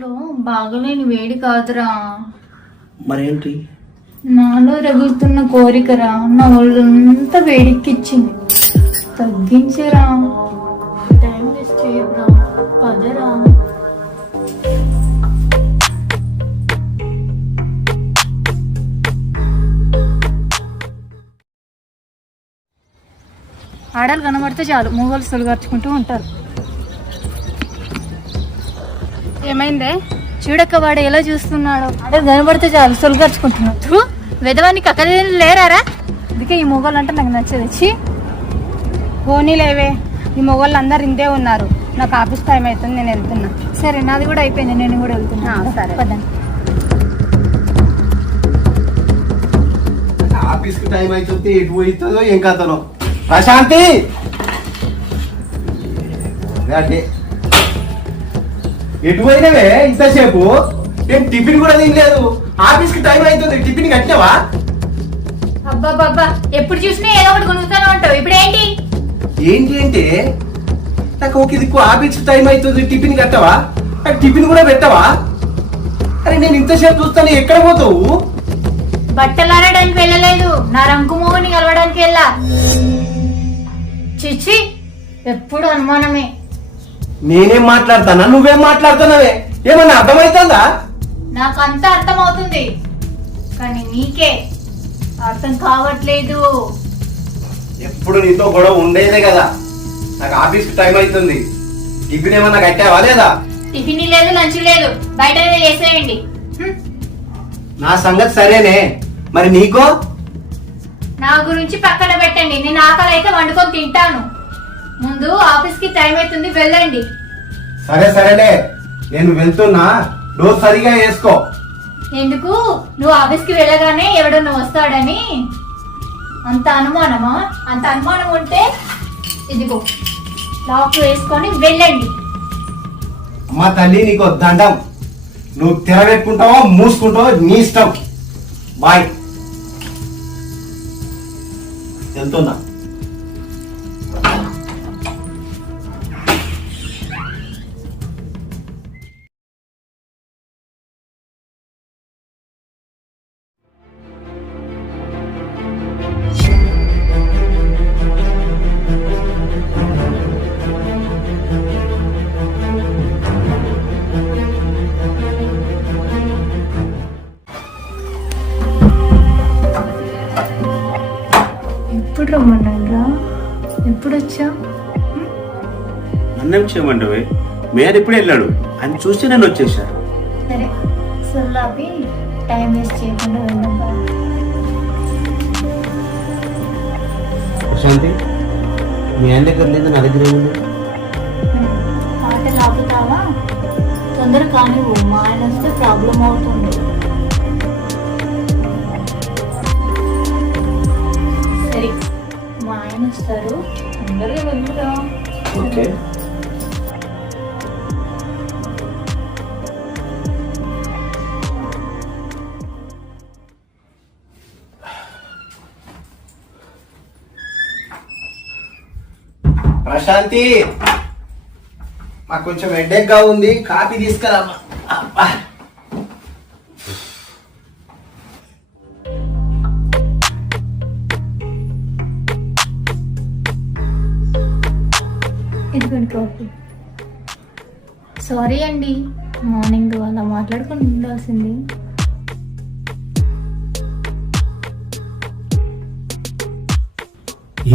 ఇంట్లో బాగలేని వేడి కాదురా, మరేంటి? నాలో రగులుతున్న కోరికరా నా ఒళ్ళంతా వేడికిచ్చింది. తగ్గించరా, టైం వేస్ట్ చేయరా, పదరా. ఆడలు కనబడితే చాలు మూగలు సొలుగర్చుకుంటూ ఉంటారు. ఏమైందే? చూడక్క వాడు ఎలా చూస్తున్నాడు. ఆడలు కనబడితే చాలు సొలుగర్చుకుంటున్నాడు. వెదవానికి అక్కడ లేరారా? అందుకే ఈ మొగోళ్ళు అంటే నాకు నచ్చేది. పోనీలేవే, ఈ మొగోళ్ళు అందరు ఇంతే ఉన్నారు. నాకు ఆఫీస్ టైం అవుతుంది, నేను వెళ్తున్నా. సరే, నాది కూడా అయిపోయింది, నేను కూడా వెళ్తున్నా. సరే పదండి. ఆఫీస్ కి టైం అవుతుంది, ఎటు పోతుందో ఏం కథలో. ప్రశాంతి, ఎటు పోయినవే ఇంతసేపు? నేను టిఫిన్ కూడా తినలేదు. ఆఫీస్ కి టైం అవుతుంది, టిఫిన్ కట్టినావా? అబ్బాబ్బా, ఎప్పుడు చూసినా ఏదో ఒకటి కొనుక్కుతానే ఉంటావు. ఇప్పుడు ఏంటి ఏంటి అంటే నాకు ఒక దిక్కు ఆఫీస్ కి టైం అవుతుంది, టిఫిన్ కట్టవా? నాకు టిఫిన్ కూడా పెట్టవా? అరే నేను ఇంతసేపు చూస్తాను, ఎక్కడ పోతావు? బట్టలు ఆడడానికి వెళ్ళలేదు, నా రంకు మోహని కలవడానికి వెళ్ళా. చిచ్చి, ఎప్పుడు అనుమానమే. నేనేం మాట్లాడతానా, నువ్వేం మాట్లాడుతున్నావే? ఏమన్నా అర్థమవుతుందా? నాకంతా అర్థం అవుతుంది, కానీ నీకే అర్థం కావట్లేదు. ఎప్పుడు నీతో గొడవ ఉండేదే కదా. నాకు ఆఫీస్ కి టైం అవుతుంది, టిఫిన్ ఏమన్నా కట్టావా లేదా? టిఫిన్ లేదు, లంచ్ లేదు, బయట చేసేయండి. నా సంగతి సరేనే, మరి నీకో? నా గురించి పక్కన పెట్టండి, నేను ఆకలి అయితే వండుకొని తింటాను. ముందు ఆఫీస్ కి టైం అవుతుంది, వెళ్ళండి. సరే సరేలే, నేను వెళ్తున్నా, డోర్ సరిగా వేసుకో. ఎందుకు? నువ్వు ఆఫీస్ కి వెళ్ళగానే ఎవడన్నా వస్తాడని అంత అనుమానమా? అంత అనుమానం ఉంటే ఇదిగో లాక్ వేసుకొని వెళ్ళండి. అమ్మా తల్లి, నీకు దండం. నువ్వు తిరగెట్టుకుంటావో మూసుకుంటావో నీ ఇష్టం. బాయ్, వెళ్తున్నా. ఎప్పుడు రమ్మన్నారా? ఎప్పుడు వచ్చా? నన్నేం చేయమంటవే? మేయర్ ఇప్పుడే వెళ్ళాడు, ఆయన చూస్తే నేను వచ్చేసా. సరే, సొల్లాపి టైం వేస్ట్ చేయకుండా వెళ్దాం. ప్రశాంతి, మీ ఆయన దగ్గర లేదు, నా దగ్గర ఏముంది? పాటలు ఆపుతావా? తొందర కానీ మా ఆయన వస్తే ప్రాబ్లం అవుతుంది. సరే, మా ఆయన వస్తారు, తొందరగా వెళ్తురా. ఓకే. ప్రశాంతి, మాకు కొంచెం హెడేక్ గా ఉంది, కాఫీ తీసుకురామ్మా. అబ్బా. ఇదిగోండి కాఫీ. సారీ అండి, మార్నింగ్ అలా మాట్లాడుకుని ఉండాల్సింది.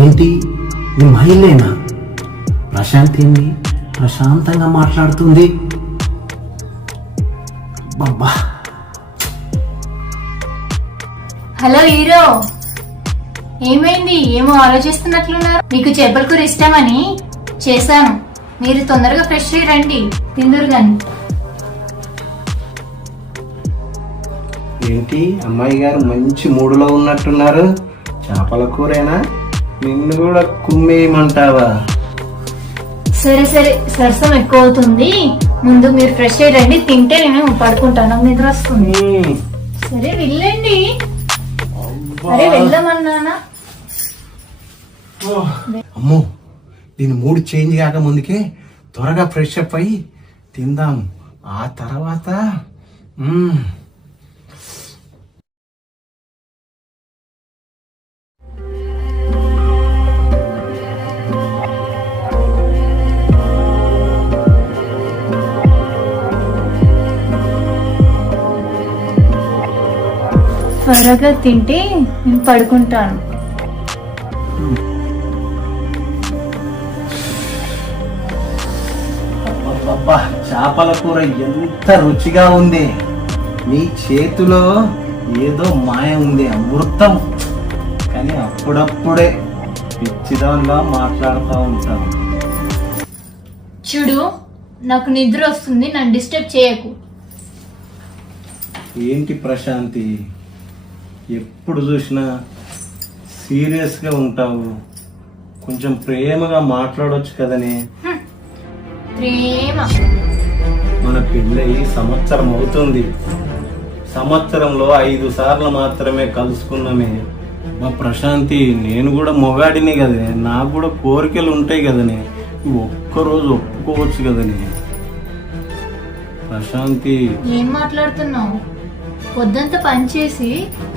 ఏంటి, నీ మహిళేనా? ప్రశాంత్ ఏంది ప్రశాంతంగా మాట్లాడుతుంది? బాబా. హలో హీరో, ఏమైంది? ఏమో ఆలోచిస్తున్నట్లున్నారు. మీకు చేపల కూర ఇష్టమని చేశాను, మీరు తొందరగా ఫ్రెష్ అయ్యి రండి, తిందురు గాని. ఏంటి, అమ్మాయి గారు మంచి మూడులో ఉన్నట్టున్నారు. చేపల కూరేనా? నిన్ను కూడా కుమ్మేయమంటావా? సరే సరే, సరసం ఎక్కువ అవుతుంది, ముందు మీరు ఫ్రెష్ అయ్యి రండి, తింటే నేను పడుకుంటాను, నిద్ర వస్తుంది. సరే వెళ్ళండి. అరే వెళ్దామన్నానా? అమ్మో, దీని మూడు చేంజ్ కాక ముందుకే త్వరగా ఫ్రెష్ అప్ అయ్యి తిందాం, ఆ తర్వాత త్వరగా తింటే నేను పడుకుంటాను. అబ్బా, చేపల కూర ఎంత రుచిగా ఉంది. నీ చేతిలో ఏదో మాయ ఉంది, అమృతం. కానీ అప్పుడప్పుడే పిచ్చిదాన్లా మాట్లాడుతూ ఉంటాను. చూడు, నాకు నిద్ర వస్తుంది, నన్ను డిస్టర్బ్ చేయకు. ఏంటి ప్రశాంతి, ఎప్పుడు చూసినా సీరియస్గా ఉంటావు? కొంచెం ప్రేమగా మాట్లాడొచ్చు కదనే. ప్రేమ మన పెళ్ళై సంవత్సరం అవుతుంది. సంవత్సరంలో 5 సార్లు మాత్రమే కలుసుకున్నామే. మా ప్రశాంతి, నేను కూడా మొగాడిని కదనే, నాకు కూడా కోరికలు ఉంటాయి కదనే. ఒక్కరోజు ఒప్పుకోవచ్చు కదనే. ప్రశాంతి, ఏం మాట్లాడుతున్నావు? పొద్దంతా పని చేసి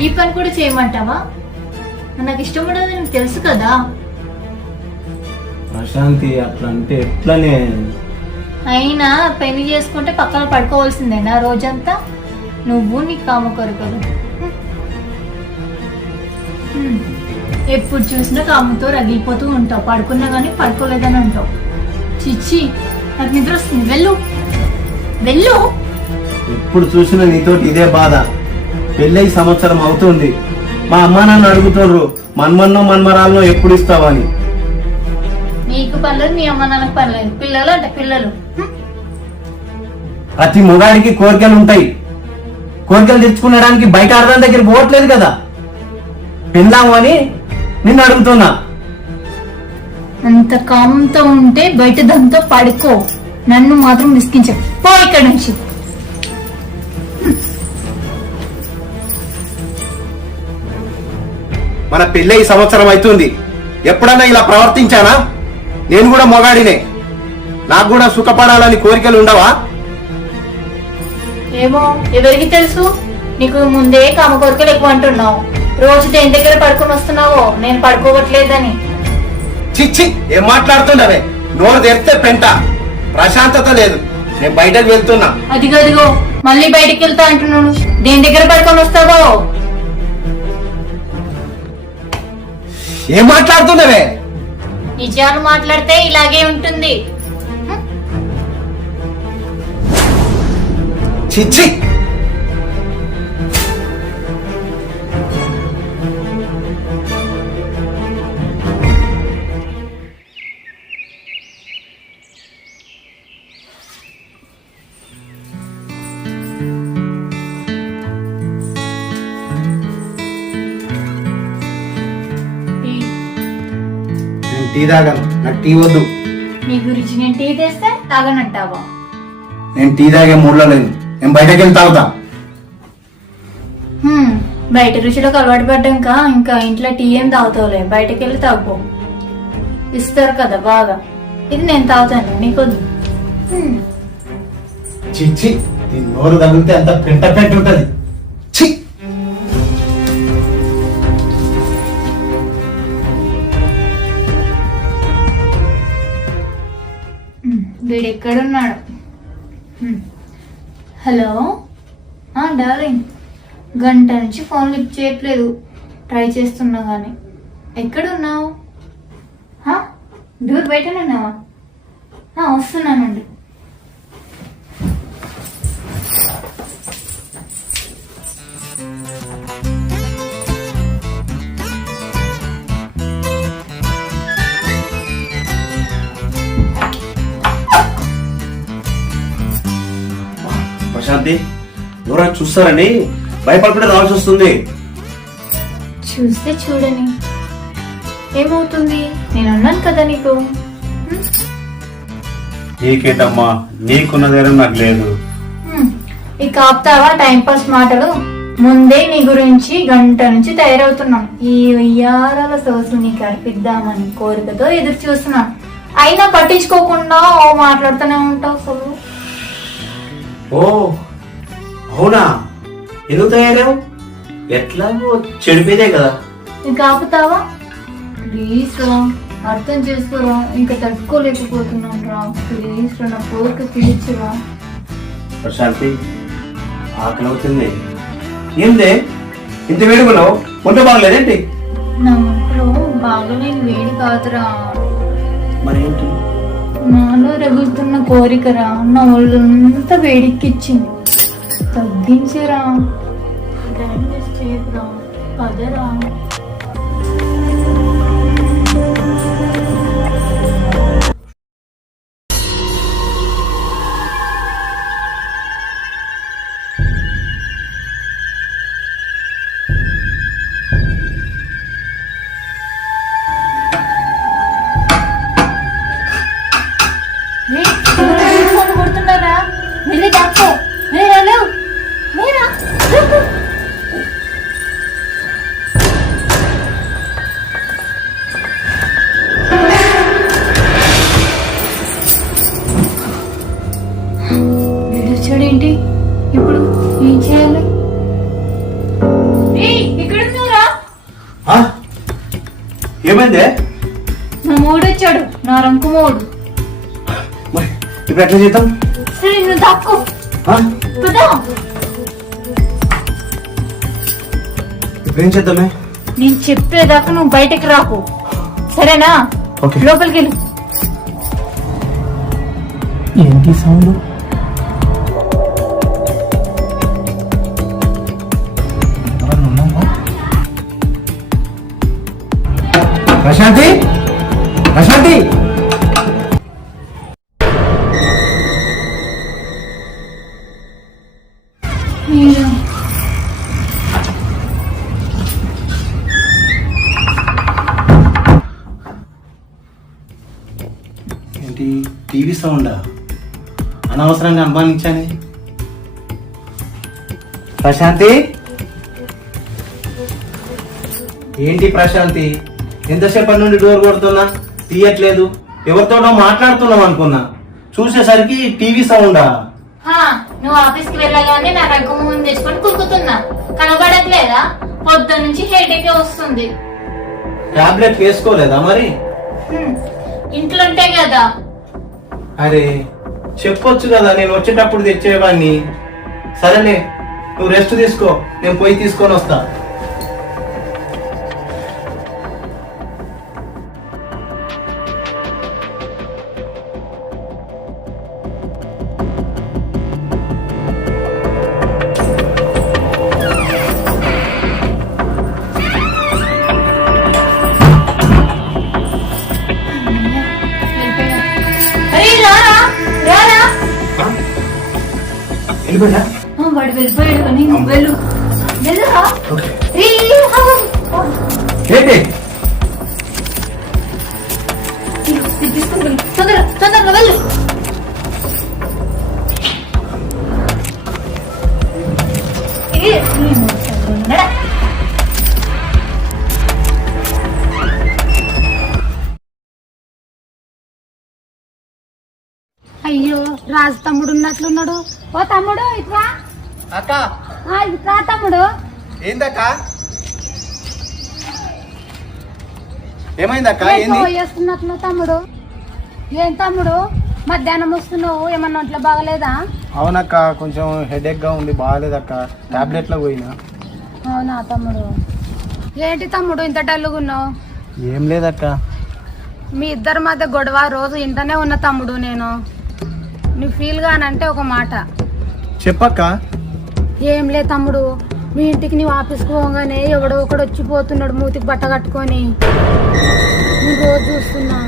ఈ పని కూడా చేయమంటావా? నాకు ఇష్టం ఉండదు, నీకు తెలుసు కదా. ప్రశాంతి, అట్లా అంటే ఎట్లనే? అయినా పెళ్లి చేసుకుంటే పక్కన పడుకోవాల్సిందేనా రోజంతా? నువ్వు నీ కామ కొరకలు. ఎప్పుడు చూసినా కాముతో రగిలిపోతూ ఉంటావు. పడుకున్నా కానీ పడుకోలేదని అంటావు. చిచ్చి, నాకు నిద్ర వస్తుంది. వెళ్ళు వెళ్ళు. ఎప్పుడు చూసినా నీతోటి ఇదే బాధ. పెళ్ళై సంవత్సరం అవుతుంది. మా అమ్మ నన్ను అడుగుతారు, మన్మన్నో మన్మరాల్లో ఎప్పుడు ఇస్తావని. నీకు పర్లేదు, మీ అమ్మ నాన్నకు పర్లేదు. పిల్లలు అంటే పిల్లలు. ప్రతి మొగాడికి కోరికలు ఉంటాయి. కోరికలు తెచ్చుకునడానికి బయట అర్థం దగ్గర పోవట్లేదు కదా. పెళ్ళాము అని నిన్ను అడుగుతున్నా. అంత కామంతో ఉంటే బయట దాంతో పడుకో. నన్ను మాత్రం విసిగించకు. పో ఇక్కడ నుంచి. మన పెళ్ళై సంవత్సరం అవుతుంది. ఎప్పుడన్నా ఇలా ప్రవర్తించానా? నేను కూడా మొగాడినే. నాకు కూడా సుఖపడాలని కోరికలు ఉండవా? ఏమో, ఎవరికి తెలుసు? నీకు ముందే కామ కోరికలు ఎక్కువ అంటున్నావు. రోజు దేని దగ్గర పడుకొని వస్తున్నావో నేను పడుకోవట్లేదని. చిచ్చి, ఏం మాట్లాడుతున్నావే? నోరు తెరిస్తే పెంట. ప్రశాంతత లేదు. నేను బయటకు వెళ్తున్నా. అదిగో మళ్ళీ బయటికి వెళ్తా అంటున్నాను. దేని దగ్గర పడుకొని వస్తావో. ఏం మాట్లాడుతున్నావే? నిజాలు మాట్లాడితే ఇలాగే ఉంటుంది. చిచ్చి, టీ తాగను. నాకు టీ వద్దు. నీ గురించి నేను టీ తెస్తే తాగనంటావా? నేను టీ తాగే మూడ్లో లేదు. నేను బయటకు వెళ్ళి తాగుతా. బయట రుచిలోకి అలవాటు పడ్డాక ఇంకా ఇంట్లో టీ ఏం తాగుతావులే. బయటకు వెళ్ళి తాగుకో. ఇస్తారు కదా బాగా. ఇది నేను తాగుతాను, నీకొద్దు. చిచ్చి, నీ నోరు తగిలితే అంత పెంట పెంట ఉంటది. చి, వీడెక్కడున్నాడు? హలో డార్లింగ్, గంట నుంచి ఫోన్ లిఫ్ట్ చేయట్లేదు. ట్రై చేస్తున్నా కానీ. ఎక్కడున్నావు? డోర్ బయటనే ఉన్నావా? వస్తున్నానండి. ప్రశాంతి, ఎవరైనా చూస్తారని భయపడకుండా రావాల్సి వస్తుంది. చూస్తే చూడని ఏమవుతుంది? నేను అన్నాను కదా నీకు. నీకేంటమ్మా, నీకున్న ధైర్యం నాకు లేదు. ఇక ఆపుతావా టైం పాస్ మాటలు? ముందే నీ గురించి గంట నుంచి తయారవుతున్నాను. ఈ వెయ్యారాల సోసులు నీకు అర్పిద్దామని కోరికతో ఎదురు చూస్తున్నాను. అయినా పట్టించుకోకుండా మాట్లాడుతూనే ఉంటావు. అసలు ఓ అవునా, ఎందుకు తయారావు? ఎట్లాగో చెడిపోయిదే కదా. ఇంకా ఆపుతావా? ప్లీజ్ రా, అర్థం చేసుకోరా. ఇంకా తట్టుకోలేకపోతున్నాను రా. ప్లీజ్ రా, నా కోరిక తీర్చురా. ప్రశాంతి, ఆకలి అవుతుంది. ఏందే ఇంత వేడుకున్నావు? ఒంట బాగలేదేంటి? నా ఒంట్లో బాగలేని వేడి కాదురా, మరేంటి? నాలో రగులుతున్న కోరికరా నా ఒళ్ళంతా వేడిక్కిచ్చింది. తగ్గించరా, టైం వేస్ట్ చేయకురా, పదరా. కొడుతున్నారా? వెళ్ళి దాక్కో. మీరా లేవు, మీరా వచ్చాడేంటి? ఇప్పుడు ఏం చేయాలి? ఇక్కడ ఉన్నారా? ఏమైందే? నా మూడు వచ్చాడు, నా రంకు మూడు. మరి ఇప్పుడు ఎట్లా చేద్దాం? సరే నువ్వు దాక్కో. పదా, ఇప్పుడు ఏం చేద్దామే? నేను చెప్పేదాకా నువ్వు బయటకు రాకు, సరేనా? ఓకే. లోపలికి వెళ్ళు. ఏంటి సౌండ్? ప్రశాంతి, ప్రశాంతి, మీరా? ఏంటి టీవీ సౌండా? అనవసరంగా అనుమానించానే. ప్రశాంతి, ఏంటి ప్రశాంతి? ఎంతసేపటి నుండి డోర్ కొడుతున్నా తీయట్లేదు. ఎవరితోనో మాట్లాడుతున్నాం అనుకున్నా, చూసేసరికి టీవీ సౌండా? నువ్వు ఆఫీస్ కి వెళ్ళగానే నా రగ్గు ముందు తెచ్చుకొని కుక్కుతున్నా, కనబడట్లేదా? పొద్దున్న నుంచి హెడేక్ వస్తుంది. టాబ్లెట్ వేసుకోలేదా మరి? ఇంట్లో ఉంటే కదా. అరే చెప్పొచ్చు కదా, నేను వచ్చేటప్పుడు తెచ్చేవాడిని. సరేలే, నువ్వు రెస్ట్ తీసుకో, నేను పోయి తీసుకొని వస్తా. వెళ్ళిపోయా? వాడు వెళ్ళిపోయాడు కానీ నువ్వు వెళ్ళు. వెళ్ళరా? ఏంటి? తొందరగా తొందరగా వెళ్ళు. అయ్యో, రాజు తమ్ముడు ఉన్నట్లున్నాడు. ఓ తమ్ముడు ఇట్లా. అక్క, ఇట్లా తమ్ముడు. ఏందక్క? ఏమైందక్క? వేస్తున్నట్లు తమ్ముడు. ఏం తమ్ముడు మధ్యాహ్నం వస్తున్నావు? ఏమన్నా ఒంట్లో బాగలేదా? అవునక్క, కొంచెం హెడేక్ గా ఉంది, బాగాలేదక్క. టాబ్లెట్ లో పోయినా. అవునా తమ్ముడు? ఏంటి తమ్ముడు ఇంత డల్లుగున్నావు? ఏం లేదక్క. మీ ఇద్దరి మధ్య గొడవ రోజు ఇంటనే ఉన్న తమ్ముడు. నేను నువ్వు ఫీల్ గానంటే ఒక మాట చెప్పక్క. ఏం లే తమ్ముడు, మీ ఇంటికి నీవు ఆఫీస్కి పోగానే ఎవడో ఒకడు వచ్చిపోతున్నాడు మూతికి బట్ట కట్టుకొని. నువ్వు రోజు చూస్తున్నా,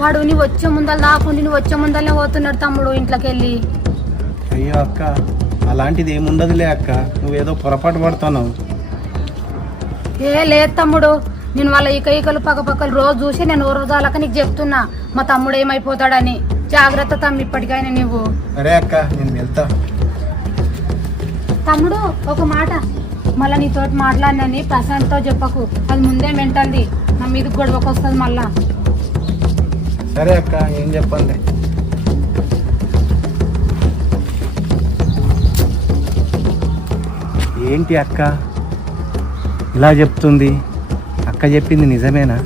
వాడు నువ్వు వచ్చే ముందర దాకుండి నువ్వు వచ్చే ముందరనే పోతున్నాడు తమ్ముడు ఇంట్లోకి వెళ్ళి. అయ్యో అక్క, అలాంటిది ఏముండదులే అక్క, నువ్వేదో పొరపాటు పడుతున్నావు. లేదు తమ్ముడు, నేను వాళ్ళ ఈకలు పక్కపక్కలు రోజు చూసి నేను ఓ రోజాలక నీకు చెప్తున్నా మా తమ్ముడు ఏమైపోతాడని. జాగ్రత్త తమ్మి ఇప్పటికైనా నువ్వు. సరే అక్క, నేను వెళ్తా. తమ్ముడు ఒక మాట, మళ్ళీ నీతోటి మాట్లాడినని ప్రశాంత్తో చెప్పకు, అది ముందే మెంటల్ది, నా మీదకి గొడవకు వస్తుంది మళ్ళా. సరే అక్క, ఏం చెప్పండి. ఏంటి అక్క ఇలా చెప్తుంది? అక్క చెప్పింది నిజమేనా?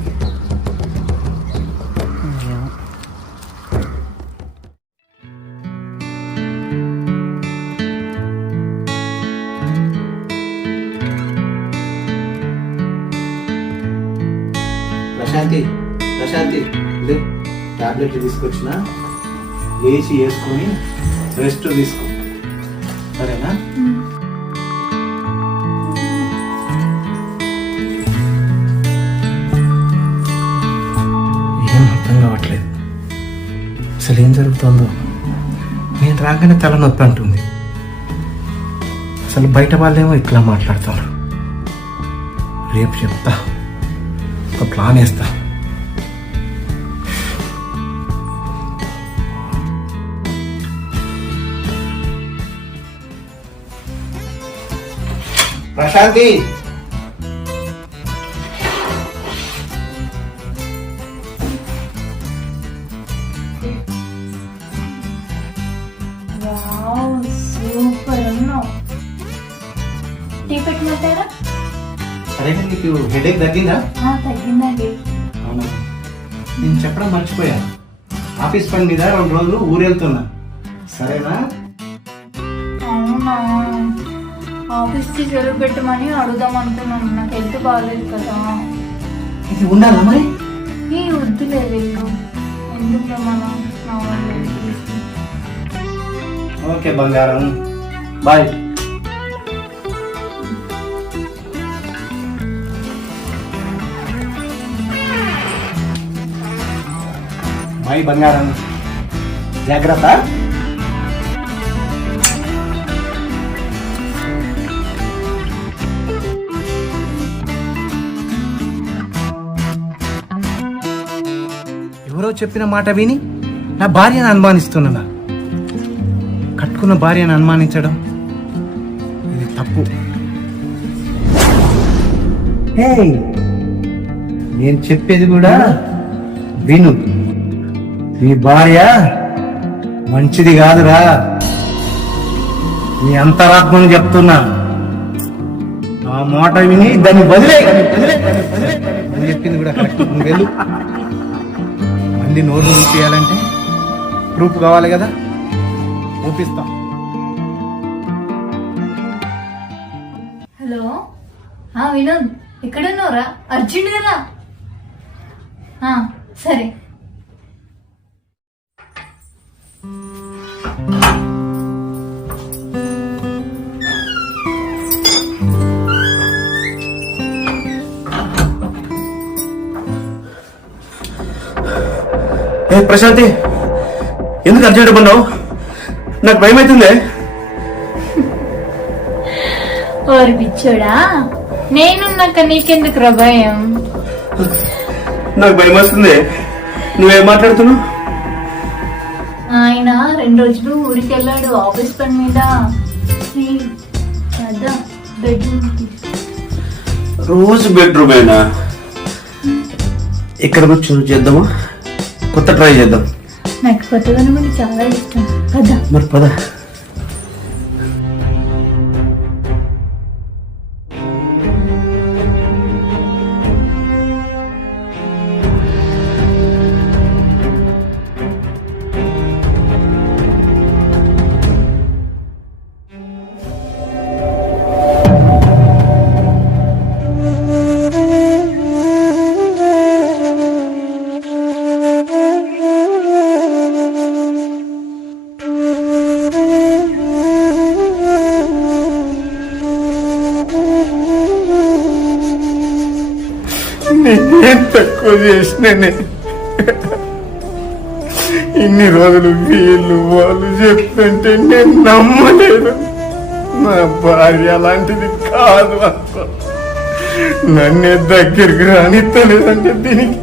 ప్రశాంతి ప్రశాంతి లే, టాబ్లెట్ తీసుకొచ్చిన, లేచి వేసుకొని రెస్ట్ తీసుకో, సరేనా? ఏం అర్థం కావట్లేదు, అసలు ఏం జరుగుతుందో. నేను రాగానే తలనొప్పి అంటుంది, అసలు బయట వాళ్ళేమో ఇట్లా మాట్లాడతారు. రేపు చెప్తా, ఒక ప్లాన్ వేస్తా. ప్రశాంతి, సూపర్ ఉన్నావు. టీ పెట్టినట్టారా? సరే నీకు హెడేక్ తగ్గిందా? తగ్గిందండి. అవునా, నేను చెప్పడం మర్చిపోయాను. ఆఫీస్ పని మీద 2 రోజులు ఊరెళ్తున్నా, సరేనా? అవునా, ఆఫీస్కి సెలవు పెట్టమని అడుగుదాం అనుకున్నాను. నాకు హెల్త్ బాగాలేదు కదా. ఇది ఉండాలా మరి? ఈ వద్దులే వెళ్ళు, ఎందుకు మనం నా వాళ్ళు. ఓకే బంగారం, బాయ్. బాయ్ బంగారం, జాగ్రత్త. ఎవరో చెప్పిన మాట విని నా భార్యను అనుమానిస్తున్నా. కట్టుకున్న భార్యను అనుమానించడం ఇది తప్పు. నేను చెప్పేది కూడా విను. నీ భార్య మంచిది కాదురా, నీ అంతరాత్మని చెప్తున్నా. ఆ మాట విని దాన్ని వదిలే. నేను చెప్పింది కూడా కరెక్ట్. నువ్వు వెళ్ళు. మళ్ళీ నోరు చూపించాలంటే ప్రూఫ్ కావాలి కదా, చూపిస్తా. హలో, వినోద్ ఎక్కడున్నావురా? అర్జెంట్ కదా. సరే. ప్రశాంతి, ఎందుకు అర్జెంట్ పన్నావు? నాకు భయం అవుతుంది. ఓరి పిచ్చోడా, నేనున్నాక నీకెందుకు రా భయం? నాకు భయం వస్తుంది. నువ్వేం మాట్లాడుతున్నావు? ఆయన 2 రోజులు ఊరికి వెళ్ళాడు ఆఫీస్ పని మీద. బెడ్రూమ్ రోజు బెడ్రూమేనా? ఇక్కడ కూర్చొని చేద్దామా? కొత్త ట్రై చేద్దాం. నాకు కొత్తగా చాలా ఇష్టం కదా. మరి పద. నేనేం తక్కువ చేసినానే? ఇన్ని రోజులు వీళ్ళు వాళ్ళు చెప్తుంటే నేను నమ్మలేదు. నా భార్య అలాంటిది కాదు అనుకో. నన్నే దగ్గరికి రానిత్తలేదంటే దీనికి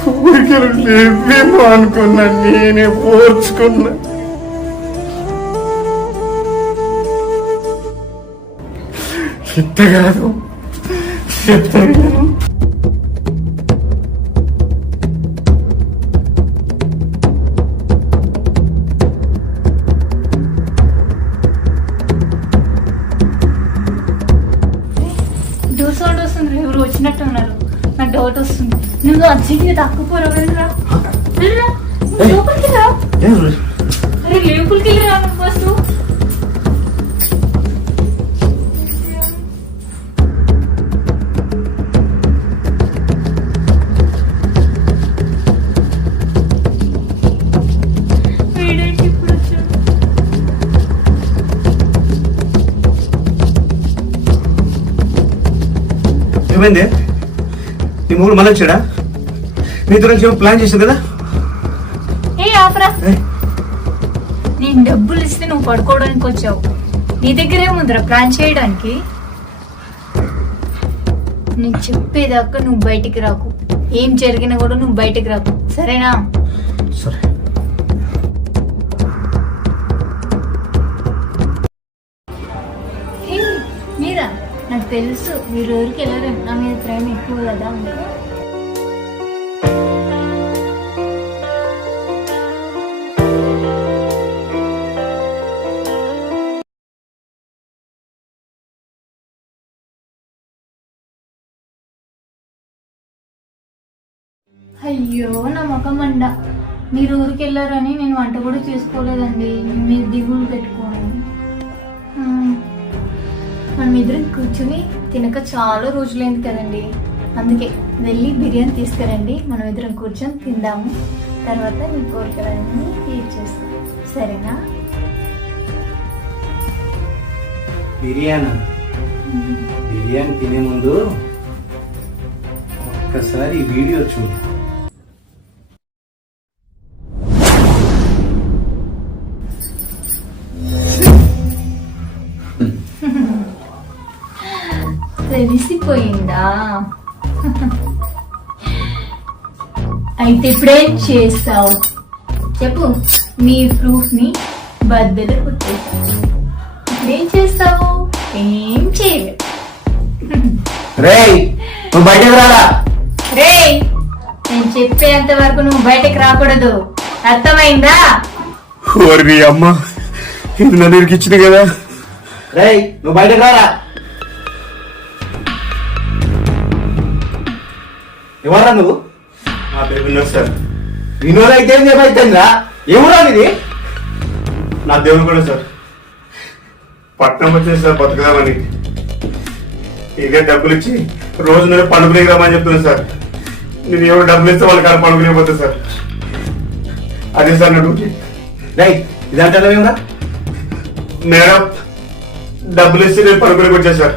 కోరికలు లేవేమో అనుకున్నా. నేనే పోర్చుకున్నా. చెత్త కాదు, చెప్తాను. వస్తుంది, ఎవరు వచ్చినట్టు ఉన్నారు, నాకు డౌట్ వస్తుంది. నువ్వు అర్జెంట్గా తక్కువ వెళ్ళరా, వెళ్ళరా, నువ్వు లోపలికి రా. అరే లోపలికి వెళ్ళరా నువ్వు ఫస్ట్. వీడేంటి ఇప్పుడు వచ్చాడు? ఏమైంది? నీ మూడు మళ్ళీ వచ్చాడా? నీతో నుంచి ప్లాన్ చేసావు కదా? ఏ ఆపరా, నేను డబ్బులు ఇస్తే నువ్వు పడుకోవడానికి వచ్చావు, నీ దగ్గర ఏముందిరా ప్లాన్ చేయడానికి? నేను చెప్పేదాకా నువ్వు బయటికి రాకు, ఏం జరిగినా కూడా నువ్వు బయటికి రాకు, సరేనా? సరే. ఏ, మీరా? నాకు తెలుసు మీరు ఊరికి వెళ్ళరు, నా మీద ప్రేమ ఎక్కువ కదా మీకు. అయ్యో నా ముఖం మండ, మీరు ఊరికి వెళ్ళారని నేను వంట కూడా చేసుకోలేదండి, మీరు దిగులు పెట్టుకోండి. మనం ఇద్దరం కూర్చుని తినక చాలా రోజులైంది కదండి, అందుకే వెళ్ళి బిర్యానీ తీసుకురండి, మనం ఇద్దరం కూర్చొని తిందాము, తర్వాత మీ కోరికలన్నీ తీర్చేస్తాం, సరేనా? బిర్యానీ బిర్యానీ తినే ముందు ఒక్కసారి ఈ వీడియో చూడు. తెలిసిపోయిందా? అయితే ఇప్పుడేం చేస్తావు చెప్పు, నీ ప్రూఫ్ ని బద్దలు కొట్టేస్తావు. ఇప్పుడేం చేస్తావు? ఏం చేయలేదు. రేయ్, నువ్వు బయటకు రారా? రే, నేను చెప్పేంత వరకు నువ్వు బయటకు రాకూడదు, అర్థమైందా? ఓరి అమ్మ, ఇది నన్ను ఇరికిచ్చింది కదా. రేయ్, నువ్వు బయటకు రారా? ఎవరా నువ్వు? నా పేరు వినోద్ సార్. వినోద్ అయితే ఏమైతుందిరా? ఎవరా ఇది? నా దేవుడు కూడా సార్. పట్నం వచ్చేసి సార్ బతుకుదామని ఇదే డబ్బులు ఇచ్చి రోజు నేను పండుగ రమ్మని చెప్తున్నాను సార్. నేను ఎవరు డబ్బులు ఇస్తే వాళ్ళ కాడ పండుగ సార్. అదే సార్ నా డ్యూటీ. రైట్, ఇదంటే ఏమరా? మేడం డబ్బులు ఇస్తే నేను పండుగకి వచ్చాను సార్.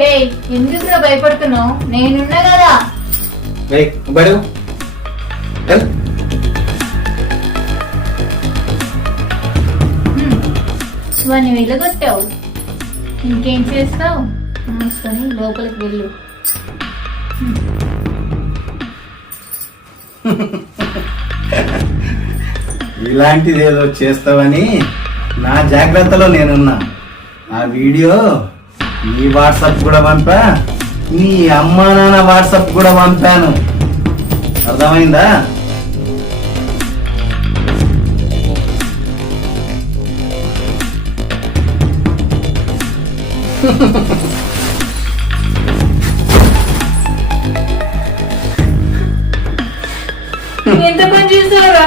రే, ఎందుకురా భయపడుతున్నావు? నేనున్నా కదా. రేయ్, నువ్వు బయటకు వెళ్ళు. వాడిని వెళ్ళగొట్టావు, ఇంకేం చేస్తావు? మూసుకొని లోపలికి వెళ్ళు. ఇలాంటిది ఏదో చేస్తావని నా జాగ్రత్తలో నేనున్నా. ఆ వీడియో నీ వాట్సాప్ కూడా పంపా, నీ అమ్మా నాన్న వాట్సాప్ కూడా పంపాను, అర్థమైందా? ఎంత పని చేసావురా?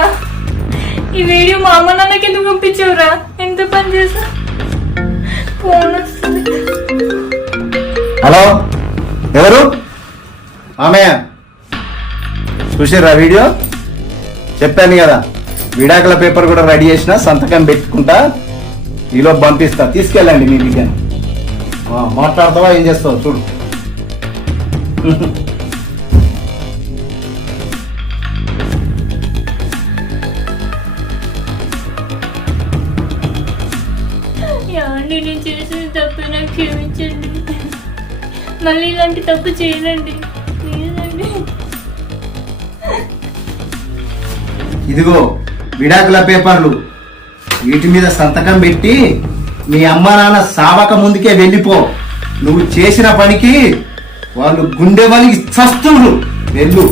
ఈ వీడియో మా అమ్మ నాన్నకి ఎందుకు పంపించావురా? ఎంత పని చేసా? ఫోన్ వస్తుంది. హలో, ఎవరు? మామయ్య, చూసారా వీడియో? చెప్పాను కదా, విడాకుల పేపర్ కూడా రెడీ చేసిన, సంతకం పెట్టుకుంటా, ఈలోపు పంపిస్తా, తీసుకెళ్ళండి మీ బిడ్డను. మాట్లాడతావా, ఏం చేస్తావు చూడు. నేను చేసిన తప్పు నాకు క్షమించండి, మళ్ళీ ఇలాంటి తప్పు చేయనండి. ఇదిగో విడాకుల పేపర్లు, వీటి మీద సంతకం పెట్టి మీ అమ్మ నాన్న సావక ముందుకే వెళ్ళిపో. నువ్వు చేసిన పనికి వాళ్ళు గుండె వలిగి చస్తుండ్రు. వెళ్ళు.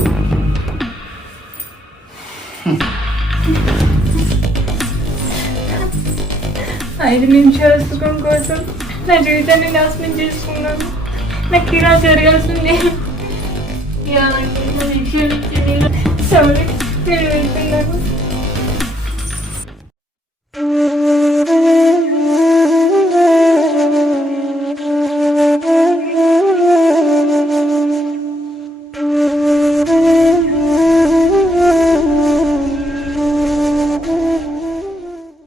5 నిమిషాల సుఖం కోసం నా జీవితాన్ని నాశనం చేసుకున్నాను. నాకు ఇలా జరగాల్సింది